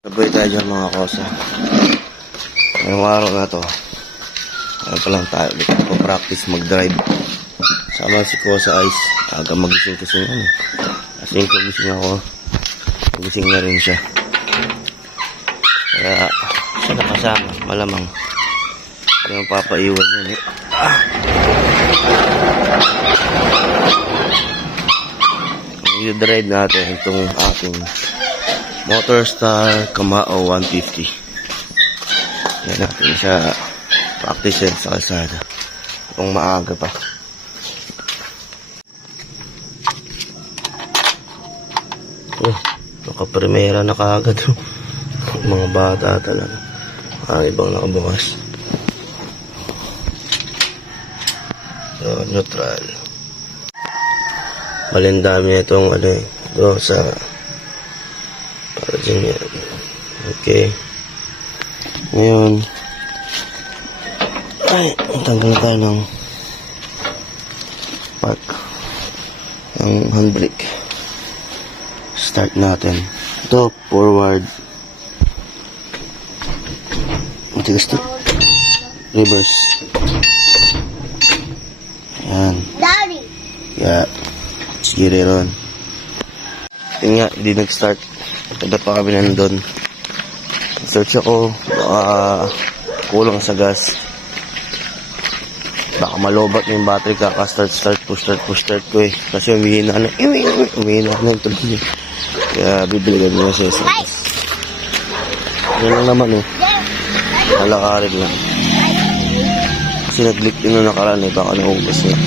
Sabay tayo dyan mga kosa. Ngayong araw na to, ano pa lang tayo ulit practice mag-drive. Sama si Kosa Ice. Aga magising kasi ano. Kasi yung gising ako, magising na rin siya. Kaya siya nakasama, malamang. Kaya yung papaiwan yan eh. I-drive natin itong aking Motorstar Kamao 150. Yan natin siya practice yan sa kalsada kung maaga pa. Naka-primera na kaagad. Mga bata talaga. Ibang nakabukas. So, neutral. Malindami itong ano eh. Ito sa para dyan yan. Okay. Ngayon ay, tanggal tayo ng park ng handbrake. Start natin. Ito, forward. Matigas to. Reverse. Ayan. Yeah. Sige ron. Yun nga, hindi nag-start. Kada pa kami nandun. Search ako. Baka kulang sa gas. Baka malobat yung battery kaka-start, push start ko eh. Kasi umihina na. Umihina na yung tuloy niya. Kaya bibili kami na siya sa gas. Yun lang naman eh. Malakarig lang. Kasi nag-leak din na nakaraan eh. Baka naubos na.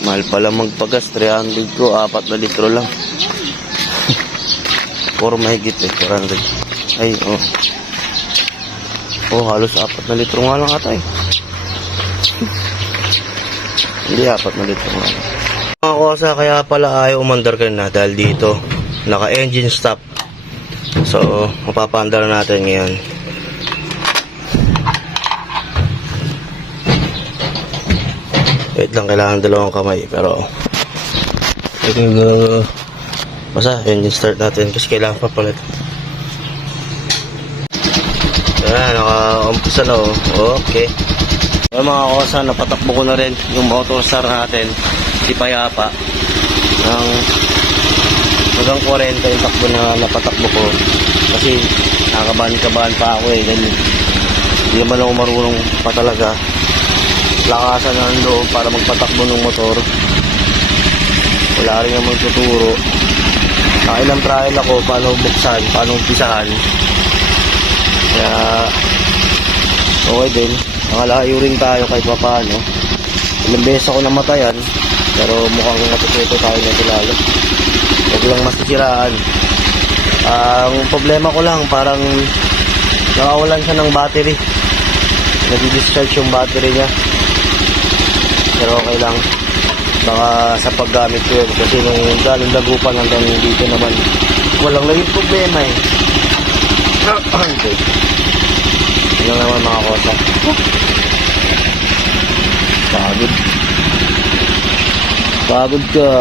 Mahal pala magpagas, 300 ko, 4 na litro lang. Or mahigit eh, 400. Ay, oh. Oh, halos 4 na litro nga lang ata eh. Hindi, 4 na litro nga lang. Mga kosa, kaya pala ayaw umandar ka na dahil dito, naka-engine stop. So, mapapandar natin ngayon. Wait lang, kailangan dalawang kamay. Pero basta, engine start natin kasi kailangan pa palit. Ayan, naka-umpisa na oh. Okay. So, mga kosa, napatakbo ko na rin yung Motorstar natin, si Payapa, ng hanggang 40 yung takbo na napatakbo ko. Kasi nakabahan pa ako eh, dahil hindi naman ako marunong pa talaga lakasan ng loob para magpatakbo ng motor. Wala rin naman tuturo. Ilang trial ako paano buksan, paano umpisahan. Kaya okay din, makalayo rin tayo kahit paano. Ilang beses ako namatayan, pero mukhang matututo tayo na lalo. Huwag lang masisiraan. Ang problema ko lang, parang nakawalan siya ng battery. Nadi-discharge yung battery niya. Pero okay lang. Baka sa paggamit ko yun. Kasi nung galing Dagupan hanggang dito naman, walang naging problema eh. Okay. Yun naman mga kosa. Pagod. Pagod ka.